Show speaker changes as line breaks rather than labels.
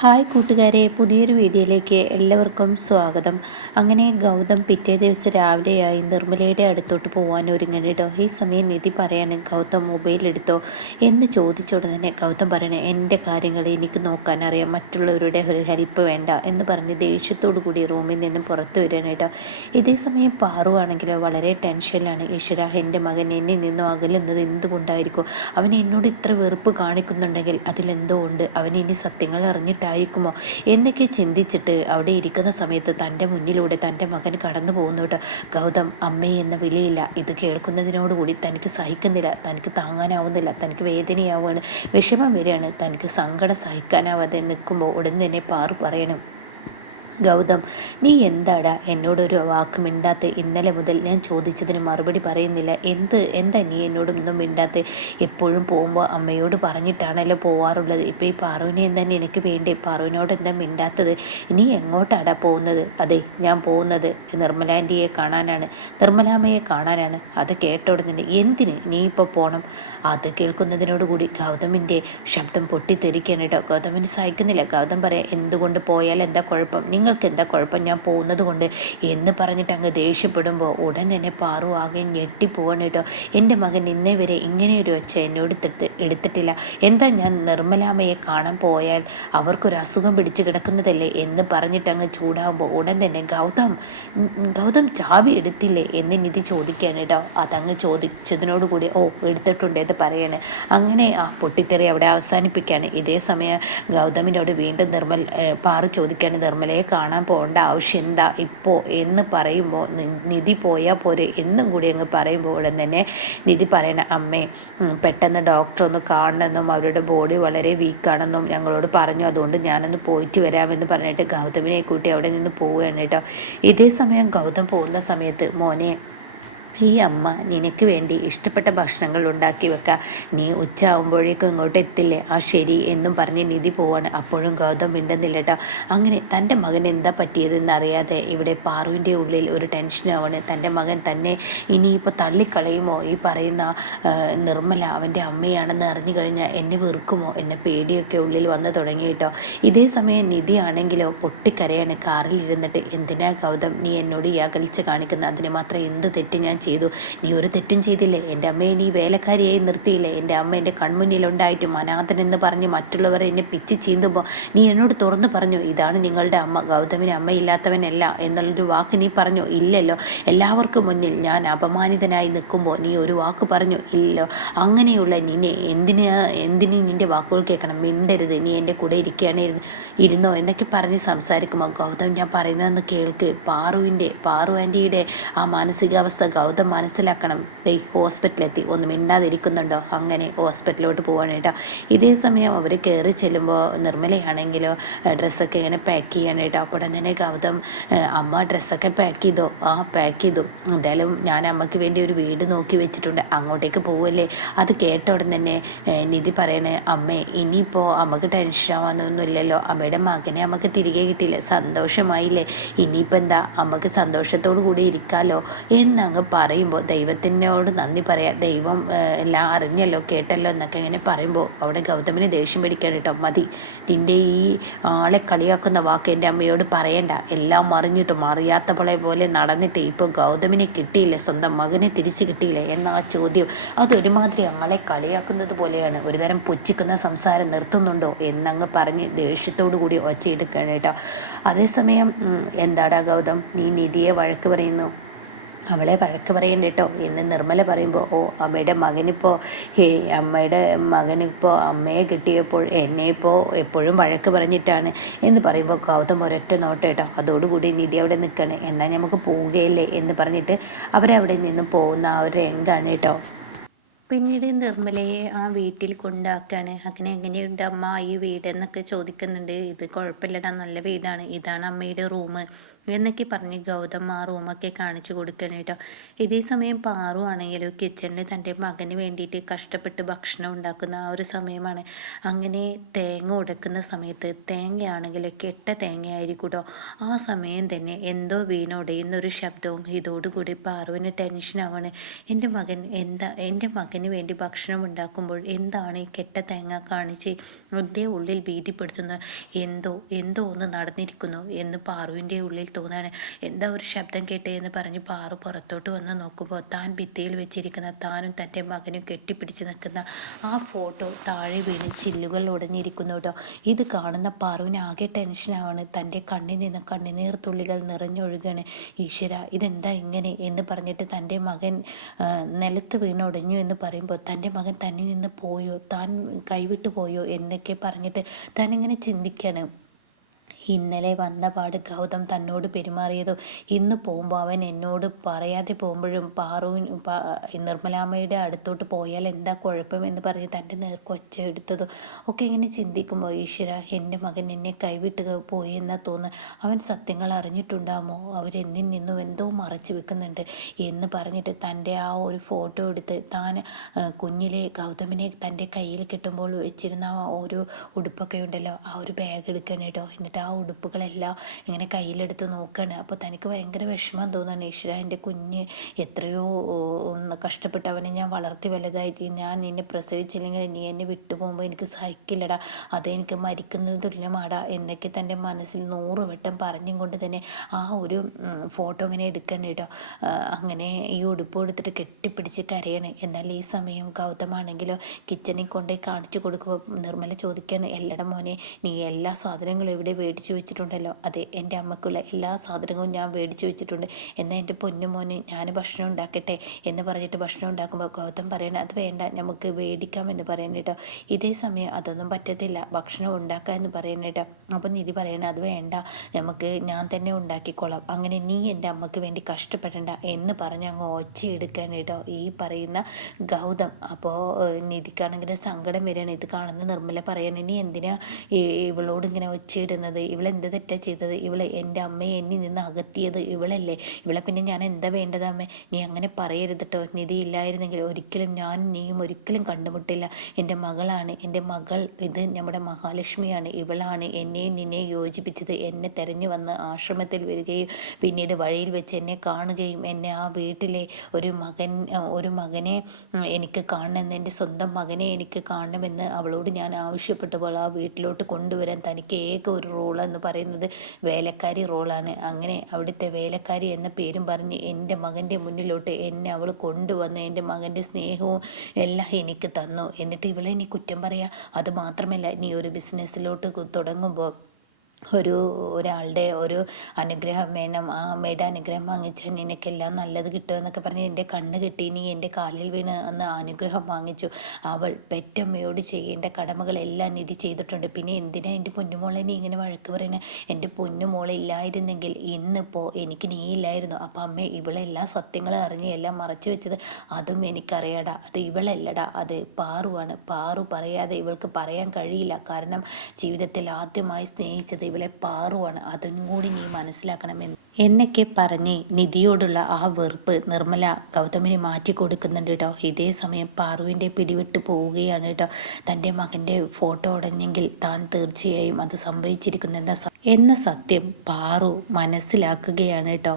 Hi കൂട്ടുകാരെ പുതിയൊരു വീഡിയോയിലേക്ക് എല്ലാവർക്കും സ്വാഗതം. അങ്ങനെ ഗൗതം പിറ്റേ ദിവസം രാവിലെയായി നിർമ്മലയുടെ അടുത്തോട്ട് പോകാൻ ഒരുങ്ങണിട്ടോ ഈ സമയം നിധി പറയാണ് ഗൗതം മൊബൈൽ എടുത്തോ? എന്ന് ചോദിച്ച ഉടനെ ഗൗതം പറയണേ എന്റെ കാര്യങ്ങൾ എനിക്ക് നോക്കാൻ അറിയാം. മറ്റുള്ളവരുടെ ഒരു ഹെൽപ്പ് വേണ്ട എന്ന് പറഞ്ഞ് ദേഷ്യത്തോടു കൂടി റൂമിൽ നിന്നും പുറത്തു വരികയാണ് കേട്ടോ. ഇതേ സമയം പാറുവാണെങ്കിലോ വളരെ ടെൻഷനിലാണ് ഈശ്വര എന്റെ മകൻ എന്നിൽ നിന്നും അകലുന്നത് എന്തുകൊണ്ടായിരിക്കും? അവൻ എന്നോട് ഇത്ര വെറുപ്പ് കാണിക്കുന്നുണ്ടെങ്കിൽ അതിലെന്തോ ഉണ്ട്? അവൻ ഇനി സത്യങ്ങൾ അറിഞ്ഞിട്ട് ഉണ്ടായിരിക്കുമോ എന്നൊക്കെ ചിന്തിച്ചിട്ട് അവിടെ ഇരിക്കുന്ന സമയത്ത് തന്റെ മുന്നിലൂടെ തന്റെ മകൻ കടന്നു പോകുന്നു ഗൗതം അമ്മേ എന്ന വിളിയില്ല. ഇത് കേൾക്കുന്നതിനോടുകൂടി തനിക്ക് സഹിക്കുന്നില്ല. തനിക്ക് താങ്ങാനാവുന്നില്ല. തനിക്ക് വേദനയാവുകയാണ്. വിഷമം വരികയാണ്. തനിക്ക് സങ്കടം സഹിക്കാനാവാതെ നിൽക്കുമ്പോൾ ഉടൻ തന്നെ പാറു പറയണം. ഗൗതം നീ എന്താടാ എന്നോടൊരു വാക്ക് മിണ്ടാത്ത? ഇന്നലെ മുതൽ ഞാൻ ചോദിച്ചതിന് മറുപടി പറയുന്നില്ല. എന്ത് എന്താ നീ എന്നോടൊന്നും മിണ്ടാത്ത? എപ്പോഴും പോകുമ്പോൾ അമ്മയോട് പറഞ്ഞിട്ടാണല്ലോ പോവാറുള്ളത്. ഇപ്പോൾ ഈ പാറുവിനെ എന്താ എനിക്ക് വേണ്ടേ? പാറുവിനോട് എന്താ മിണ്ടാത്തത്? നീ എങ്ങോട്ടാടാ പോകുന്നത്? അതെ ഞാൻ പോകുന്നത് നിർമ്മലാന്റിയെ കാണാനാണ്. നിർമ്മലാമ്മയെ കാണാനാണ്. അത് കേട്ടോടുന്നുണ്ട് തന്നെ എന്തിന് നീ ഇപ്പോൾ പോകണം അത് കേൾക്കുന്നതിനോടുകൂടി ഗൗതമിന്റെ ശബ്ദം പൊട്ടിത്തെറിക്കാൻ കേട്ടോ ഗൗതമിന് സഹിക്കുന്നില്ല. ഗൗതം പറയാം എന്തുകൊണ്ട് പോയാൽ എന്താ കുഴപ്പം? നിങ്ങൾ നിങ്ങൾക്ക് എന്താ കുഴപ്പം? ഞാൻ പോകുന്നത് കൊണ്ട് എന്ന് പറഞ്ഞിട്ട് അങ്ങ് ദേഷ്യപ്പെടുമ്പോൾ ഉടൻ തന്നെ പാറു ആകെ ഞെട്ടിപ്പോവാണ് കേട്ടോ. എന്റെ മകൻ ഇന്നേ വരെ ഒരു ഒച്ച എന്നോട് എടുത്തിട്ടില്ല. എന്താ ഞാൻ നിർമ്മലാമയെ കാണാൻ പോയാൽ അവർക്കൊരു അസുഖം പിടിച്ച് കിടക്കുന്നതല്ലേ? എന്ന് പറഞ്ഞിട്ട് അങ്ങ് ചൂടാകുമ്പോൾ ഉടൻ തന്നെ ഗൗതം ഗൗതം ചാവി എടുത്തില്ലേ എന്ന് നിധി ചോദിക്കുകയാണ് കേട്ടോ. അതങ്ങ് ചോദിച്ചതിനോടുകൂടി ഓ എടുത്തിട്ടുണ്ട് എന്ന് പറയാണ്. അങ്ങനെ ആ പൊട്ടിത്തെറി അവിടെ അവസാനിപ്പിക്കുകയാണ്. ഇതേ സമയം ഗൗതമിനോട് വീണ്ടും നിർമ്മൽ പാറു ചോദിക്കുകയാണ് നിർമ്മലയെ കാണാൻ പോകേണ്ട ആവശ്യം എന്താ? ഇപ്പോൾ എന്ന് പറയുമ്പോൾ നിധി പോയാൽ പോരെ? എന്നും കൂടി അങ്ങ് പറയുമ്പോൾ ഉടൻ തന്നെ നിധി പറയണ അമ്മേ പെട്ടെന്ന് ഡോക്ടർ ഒന്ന് കാണണമെന്നും അവരുടെ ബോഡി വളരെ വീക്കാണെന്നും ഞങ്ങളോട് പറഞ്ഞു. അതുകൊണ്ട് ഞാനൊന്ന് പോയിട്ട് വരാമെന്ന് പറഞ്ഞിട്ട് ഗൗതമിനെ കൂട്ടി അവിടെ നിന്ന് പോവുകയാണ് കേട്ടോ. ഇതേ സമയം ഗൗതം പോകുന്ന സമയത്ത് മോനെ ഈ അമ്മ നിനക്ക് വേണ്ടി ഇഷ്ടപ്പെട്ട ഭക്ഷണങ്ങൾ ഉണ്ടാക്കി വെക്കാം. നീ ഉച്ച ആവുമ്പോഴേക്കും ഇങ്ങോട്ട് എത്തില്ലേ? ആ ശരി എന്നും പറഞ്ഞ് നിധി പോവാണ്. അപ്പോഴും ഗൗതം മിണ്ടുന്നില്ല കേട്ടോ അങ്ങനെ തന്റെ മകൻ എന്താ പറ്റിയതെന്ന് അറിയാതെ ഇവിടെ പാറുവിന്റെ ഉള്ളിൽ ഒരു ടെൻഷനാവാണ് തന്റെ മകൻ തന്നെ ഇനിയിപ്പോൾ തള്ളിക്കളയുമോ? ഈ പറയുന്ന നിർമ്മല അവന്റെ അമ്മയാണെന്ന് അറിഞ്ഞു കഴിഞ്ഞാൽ എന്നെ വെറുക്കുമോ? എന്ന പേടിയൊക്കെ ഉള്ളിൽ വന്നു തുടങ്ങി കേട്ടോ ഇതേ സമയം നിധി ആണെങ്കിലോ? പൊട്ടിക്കരയാണ് കാറിൽ ഇരുന്നിട്ട്. എന്തിനാ ഗൗതം? നീ എന്നോട് ഈ അകലിച്ച് കാണിക്കുന്ന? അതിന് മാത്രം എന്ത് തെറ്റ് ഞാൻ ചെയ്തു. നീ ഒരു തെറ്റും ചെയ്തില്ലേ? എന്റെ അമ്മയെ നീ വേലക്കാരിയായി നിർത്തിയില്ലേ? എന്റെ അമ്മ എന്റെ കൺമുന്നിലുണ്ടായിട്ടും അനാഥനെന്ന് പറഞ്ഞ് മറ്റുള്ളവരെ എന്നെ പിച്ച് ചീന്തുമ്പോൾ നീ എന്നോട് തുറന്നു പറഞ്ഞു? ഇതാണ് നിങ്ങളുടെ അമ്മ. ഗൗതമിന് അമ്മയില്ലാത്തവനല്ല എന്നുള്ളൊരു വാക്ക് നീ പറഞ്ഞു? ഇല്ലല്ലോ. എല്ലാവർക്കും മുന്നിൽ ഞാൻ അപമാനിതനായി നിൽക്കുമ്പോൾ നീ ഒരു വാക്ക് പറഞ്ഞു? ഇല്ലല്ലോ. അങ്ങനെയുള്ള നിന്നെ എന്തിന് എന്തിന് നിന്റെ വാക്കുകൾ കേൾക്കണം? മിണ്ടരുത്. നീ എന്റെ കൂടെ ഇരിക്കുകയാണ് ഇരുന്നോ? എന്നൊക്കെ പറഞ്ഞ് സംസാരിക്കുമ്പോൾ ഗൗതം ഞാൻ പറയുന്നതെന്ന് കേൾക്ക്. പാറുവിന്റെ പാറു ആന്റിയുടെ ആ മാനസികാവസ്ഥ ബോധം മനസ്സിലാക്കണം. ദേ ഹോസ്പിറ്റലെത്തി ഒന്ന് മിണ്ടാതിരിക്കുന്നുണ്ടോ? അങ്ങനെ ഹോസ്പിറ്റലിലോട്ട് പോവാണ് ഇതേ സമയം അവർ കയറി ചെല്ലുമ്പോൾ നിർമ്മലയാണെങ്കിലോ ഡ്രസ്സൊക്കെ ഇങ്ങനെ പാക്ക് ചെയ്യണം കേട്ടോ. അപ്പോൾ തന്നെ ഗൗതം അമ്മ ഡ്രസ്സൊക്കെ പാക്ക് ചെയ്തോ? ആ പാക്ക് ചെയ്തു. എന്തായാലും ഞാൻ അമ്മയ്ക്ക് വേണ്ടി ഒരു വീട് നോക്കി വെച്ചിട്ടുണ്ട്. അങ്ങോട്ടേക്ക് പോവല്ലേ? അത് കേട്ട ഉടൻ തന്നെ നിധി പറയണേ അമ്മേ ഇനിയിപ്പോൾ അമ്മയ്ക്ക് ടെൻഷൻ ആവാനൊന്നുമില്ലല്ലോ. അമ്മയുടെ മകനെ അമ്മയ്ക്ക് തിരികെ കിട്ടിയില്ല? സന്തോഷമായില്ലേ? ഇനിയിപ്പോൾ എന്താ? അമ്മയ്ക്ക് സന്തോഷത്തോടു കൂടി ഇരിക്കാമല്ലോ എന്നങ്ങ് പറയുമ്പോൾ ദൈവത്തിനോട് നന്ദി പറയാം. ദൈവം എല്ലാം അറിഞ്ഞല്ലോ കേട്ടല്ലോ എന്നൊക്കെ ഇങ്ങനെ പറയുമ്പോൾ അവിടെ ഗൗതമിന് ദേഷ്യം പിടിക്കാൻ കേട്ടോ. മതി. നിന്റെ ഈ ആളെ കളിയാക്കുന്ന വാക്ക് എന്റെ അമ്മയോട് പറയണ്ട. എല്ലാം അറിഞ്ഞിട്ടും അറിയാത്ത പോലെ പോലെ നടന്നിട്ട് ഇപ്പോൾ ഗൗതമിനെ കിട്ടിയില്ലേ? സ്വന്തം മകനെ തിരിച്ചു കിട്ടിയില്ലേ? എന്ന ആ ചോദ്യം അതൊരുമാതിരി ആളെ കളിയാക്കുന്നത് പോലെയാണ്. ഒരുതരം പുച്ഛിക്കുന്ന സംസാരം നിർത്തുന്നുണ്ടോ എന്നങ്ങ് പറഞ്ഞ് ദേഷ്യത്തോടു കൂടി ഒച്ചയെടുക്കുകയാണ് കേട്ടോ. അതേസമയം എന്താടാ ഗൗതം? നീ നിധിയെ വഴക്ക് പറയുന്നു. അവളെ വഴക്ക് പറയണ്ട കേട്ടോ എന്ന് നിർമ്മല പറയുമ്പോൾ ഓ അമ്മയുടെ മകനിപ്പോൾ ഹേ അമ്മയുടെ മകനിപ്പോൾ അമ്മയെ കിട്ടിയപ്പോൾ എന്നെ ഇപ്പോൾ എപ്പോഴും വഴക്ക് പറഞ്ഞിട്ടാണ്. എന്ന് പറയുമ്പോൾ ഗൗതം ഒരൊറ്റ നോട്ട് കേട്ടോ. അതോടുകൂടി നിധി അവിടെ നിൽക്കണേ. എന്നാൽ നമുക്ക് പോവുകയല്ലേ? എന്ന് പറഞ്ഞിട്ട് അവരവിടെ നിന്ന് പോകുന്ന ആ ഒരു രംഗാണ് കേട്ടോ. പിന്നീട് നിർമ്മലയെ ആ വീട്ടിൽ കൊണ്ടാക്കാണ്. അങ്ങനെ എങ്ങനെയുണ്ട് അമ്മ? ഈ വീട് എന്നൊക്കെ ചോദിക്കുന്നുണ്ട്. ഇത് കുഴപ്പമില്ലടാ. നല്ല വീടാണ്. ഇതാണ് അമ്മയുടെ റൂം. എന്നൊക്കെ പറഞ്ഞ് ഗൗതം ആ റൂമൊക്കെ കാണിച്ചു കൊടുക്കണം കേട്ടോ. ഇതേ സമയം പാറു ആണെങ്കിലും കിച്ചണിൽ തന്റെ മകന് വേണ്ടിയിട്ട് കഷ്ടപ്പെട്ട് ഭക്ഷണം ഉണ്ടാക്കുന്ന ആ ഒരു സമയമാണ്. അങ്ങനെ തേങ്ങ ഉടക്കുന്ന സമയത്ത് തേങ്ങയാണെങ്കിൽ കെട്ട തേങ്ങയായിരിക്കും കേട്ടോ ആ സമയം തന്നെ എന്തോ വീണ് ഉടയുന്ന ഒരു ശബ്ദവും ഇതോടുകൂടി പാറുവിന് ടെൻഷനാവാണ്. എന്റെ മകൻ എന്താ? എന്റെ മകന് വേണ്ടി ഭക്ഷണം ഉണ്ടാക്കുമ്പോൾ എന്താണ് ഈ കെട്ട തേങ്ങ കാണിച്ച് എന്റെ ഉള്ളിൽ ഭീതിപ്പെടുത്തുന്ന എന്തോ എന്തോ ഒന്ന് നടന്നിരിക്കുന്നു എന്ന് പാറുവിന്റെ ഉള്ളിൽ തോന്നാണ്. എന്താ ഒരു ശബ്ദം കേട്ടേ എന്ന് പറഞ്ഞ് പാറു പുറത്തോട്ട് വന്ന് നോക്കുമ്പോൾ താൻ ഭിത്തിയിൽ വെച്ചിരിക്കുന്ന താനും തന്റെ മകനും കെട്ടിപ്പിടിച്ച് നിൽക്കുന്ന ആ ഫോട്ടോ താഴെ വീണ് ചില്ലുകൾ ഉടഞ്ഞിരിക്കുന്നു കേട്ടോ. ഇത് കാണുന്ന പാറുവിന് ആകെ ടെൻഷനാണ് തന്റെ കണ്ണിൽ നിന്ന് കണ്ണുനീർ തുള്ളികൾ നിറഞ്ഞൊഴുകാണ്. ഈശ്വര ഇതെന്താ ഇങ്ങനെ എന്ന് പറഞ്ഞിട്ട് തന്റെ മകൻ നിലത്ത് വീണൊടഞ്ഞു എന്ന് പറയുമ്പോൾ തന്റെ മകൻ തന്നിൽ നിന്ന് പോയോ? താൻ കൈവിട്ടു പോയോ എന്നൊക്കെ പറഞ്ഞിട്ട് താൻ ഇങ്ങനെ ചിന്തിക്കുകയാണ് ഇന്നലെ വന്ന പാട് ഗൗതം തന്നോട് പെരുമാറിയതും ഇന്ന് പോകുമ്പോൾ അവൻ എന്നോട് പറയാതെ പോകുമ്പോഴും പാറുവിന് നിർമ്മലാമ്മയുടെ അടുത്തോട്ട് പോയാൽ എന്താ കുഴപ്പം എന്ന് പറഞ്ഞ് തന്റെ നേർക്ക് ഒച്ച എടുത്തതും ഒക്കെ ഇങ്ങനെ ചിന്തിക്കുമ്പോൾ ഈശ്വര എന്റെ മകൻ എന്നെ കൈവിട്ട് പോയി എന്നാ തോന്നുന്നു. അവൻ സത്യങ്ങൾ അറിഞ്ഞിട്ടുണ്ടാമോ അവരെന്നിൽ നിന്നും എന്തോ മറച്ചു വെക്കുന്നുണ്ട്. എന്ന് പറഞ്ഞിട്ട് തന്റെ ആ ഒരു ഫോട്ടോ എടുത്ത് താൻ കുഞ്ഞിലെ ഗൗതമിനെ തന്റെ കയ്യിൽ കിട്ടുമ്പോൾ വെച്ചിരുന്ന ആ ഒരു ഉടുപ്പൊക്കെ ഉണ്ടല്ലോ ആ ഒരു ബാഗ് എടുക്കണേട്ടോ എന്നിട്ട് ആ ഉടുപ്പുകളെല്ലാം ഇങ്ങനെ കയ്യിലെടുത്ത് നോക്കുകയാണ് അപ്പോൾ തനിക്ക് ഭയങ്കര വിഷമം തോന്നുകയാണ്. ഈശ്വര എന്റെ കുഞ്ഞ് എത്രയോ ഒന്ന് കഷ്ടപ്പെട്ട് അവനെ ഞാൻ വളർത്തി വലുതായിട്ട് ഞാൻ നിന്നെ പ്രസവിച്ചില്ലെങ്കിൽ നീ എന്നെ വിട്ടുപോകുമ്പോൾ എനിക്ക് സഹിക്കില്ലടാ. അതെനിക്ക് മരിക്കുന്നത് തുല്യമാടാ എന്നൊക്കെ തന്റെ മനസ്സിൽ നൂറ് വട്ടം പറഞ്ഞും കൊണ്ട് തന്നെ ആ ഒരു ഫോട്ടോ ഇങ്ങനെ എടുക്കണം കേട്ടോ. അങ്ങനെ ഈ ഉടുപ്പ് കൊടുത്തിട്ട് കെട്ടിപ്പിടിച്ച് കരയാണ്. എന്നാൽ ഈ സമയം ഗൗതമാണെങ്കിലോ കിച്ചണിൽ കൊണ്ടുപോയി കാണിച്ചു കൊടുക്കുമ്പോൾ നിർമ്മല ചോദിക്കുകയാണ് എല്ലട മോനെ നീ എല്ലാ സാധനങ്ങളും എവിടെ മേടിച്ചു വെച്ചിട്ടുണ്ടല്ലോ. അതെ എന്റെ അമ്മക്കുള്ള എല്ലാ സാധനങ്ങളും ഞാൻ മേടിച്ചു വെച്ചിട്ടുണ്ട്. എന്നാൽ എന്റെ പൊന്നുമോനെ ഞാൻ ഭക്ഷണം ഉണ്ടാക്കട്ടെ എന്ന് പറഞ്ഞിട്ട് ഭക്ഷണം ഉണ്ടാക്കുമ്പോൾ ഗൗതം പറയണം അത് വേണ്ട നമുക്ക് മേടിക്കാം എന്ന് പറയണം കേട്ടോ ഇതേ സമയം അതൊന്നും പറ്റത്തില്ല. ഭക്ഷണം ഉണ്ടാക്കുക എന്ന് പറയണം കേട്ടോ അപ്പം നിധി പറയണം അത് വേണ്ട നമുക്ക് ഞാൻ തന്നെ ഉണ്ടാക്കിക്കോളാം. അങ്ങനെ നീ എന്റെ അമ്മയ്ക്ക് വേണ്ടി കഷ്ടപ്പെടണ്ട എന്ന് പറഞ്ഞ് അങ്ങ് ഒച്ചയെടുക്കാൻ കേട്ടോ ഈ പറയുന്ന ഗൗതം. അപ്പോൾ നിധിക്കാണെങ്കിൽ സങ്കടം വരികയാണ്. ഇത് കാണുന്ന നിർമ്മല പറയണ നീ എന്തിനാ ഇവളോട് ഇങ്ങനെ ഒച്ചയിടുന്നത് ഇവളെന്ത് തെറ്റാ ചെയ്തത് ഇവളെ എന്റെ അമ്മയെ എന്നിൽ നിന്ന് അകത്തിയത് ഇവളല്ലേ? ഇവളെ പിന്നെ ഞാൻ എന്താ വേണ്ടത് അമ്മ? നീ അങ്ങനെ പറയരുത് കേട്ടോ നിധി ഇല്ലായിരുന്നെങ്കിൽ ഒരിക്കലും ഞാൻ നീയും ഒരിക്കലും കണ്ടുമുട്ടില്ല. എന്റെ മകളാണ് എന്റെ മകൾ ഇത് നമ്മുടെ മഹാലക്ഷ്മിയാണ്. ഇവളാണ് എന്നെയും നിന്നെയും യോജിപ്പിച്ചത്. എന്നെ തെരഞ്ഞു വന്ന് ആശ്രമത്തിൽ വരികയും പിന്നീട് വഴിയിൽ വെച്ച് എന്നെ കാണുകയും എന്നെ ആ വീട്ടിലെ ഒരു മകൻ ഒരു മകനെ എനിക്ക് കാണണമെന്ന് എന്റെ സ്വന്തം മകനെ എനിക്ക് കാണണമെന്ന് അവളോട് ഞാൻ ആവശ്യപ്പെട്ടപ്പോൾ ആ വീട്ടിലോട്ട് കൊണ്ടുവരാൻ തനിക്ക് ഏക ഒരു റോൾ എന്ന് പറയുന്നത് വേലക്കാരി റോളാണ്. അങ്ങനെ അവിടുത്തെ വേലക്കാരി എന്ന പേരും പറഞ്ഞ് എന്റെ മകന്റെ മുന്നിലോട്ട് എന്നെ അവൾ കൊണ്ടുവന്ന് എന്റെ മകന്റെ സ്നേഹവും എല്ലാം എനിക്ക് തന്നു. എന്നിട്ട് ഇവളെ നീ കുറ്റം പറയാ? അത് മാത്രമല്ല നീ ഒരു ബിസിനസ്സിലോട്ട് തുടങ്ങുമ്പോൾ ഒരു ഒരാളുടെ ഒരു അനുഗ്രഹം വേണം. ആ അമ്മയുടെ അനുഗ്രഹം വാങ്ങിച്ചാൽ നിനക്കെല്ലാം നല്ലത് കിട്ടുമെന്നൊക്കെ പറഞ്ഞ് എന്റെ കണ്ണ് കിട്ടി നീ എന്റെ കാലിൽ വീണ് എന്ന് അനുഗ്രഹം വാങ്ങിച്ചു. അവൾ പെറ്റമ്മയോട് ചെയ്യേണ്ട കടമകളെല്ലാം നിധി ചെയ്തിട്ടുണ്ട്. പിന്നെ എന്തിനാ എന്റെ പൊന്നുമോളെ നീ ഇങ്ങനെ വഴക്ക് പറയുന്നത് എന്റെ പൊന്നുമോളെ ഇല്ലായിരുന്നെങ്കിൽ ഇന്നിപ്പോൾ എനിക്ക് നീ ഇല്ലായിരുന്നു. അപ്പം അമ്മ ഇവളെല്ലാ സത്യങ്ങൾ അറിഞ്ഞ് എല്ലാം മറച്ചു വെച്ചത് അതും എനിക്കറിയാടാ. അത് ഇവളല്ലടാ. അത് പാറുവാണ്. പാറു പറയാതെ ഇവൾക്ക് പറയാൻ കഴിയില്ല. കാരണം ജീവിതത്തിൽ ആദ്യമായി സ്നേഹിച്ചത് ഇവളെ പാറുവാണ്. അതും കൂടി നീ മനസ്സിലാക്കണമെന്ന്. എന്നൊക്കെ പറഞ്ഞ് നിധിയോടുള്ള ആ വെറുപ്പ് നിർമ്മല ഗൗതമിന് മാറ്റി കൊടുക്കുന്നുണ്ട് കേട്ടോ. ഇതേ സമയം പാറുവിന്റെ പിടിവിട്ട് പോവുകയാണ് കേട്ടോ. തന്റെ മകന്റെ ഫോട്ടോ ഉടഞ്ഞെങ്കിൽ താൻ തീർച്ചയായും അത് സംഭവിച്ചിരിക്കുന്നു എന്ന സത്യം പാറു മനസ്സിലാക്കുകയാണ് കേട്ടോ.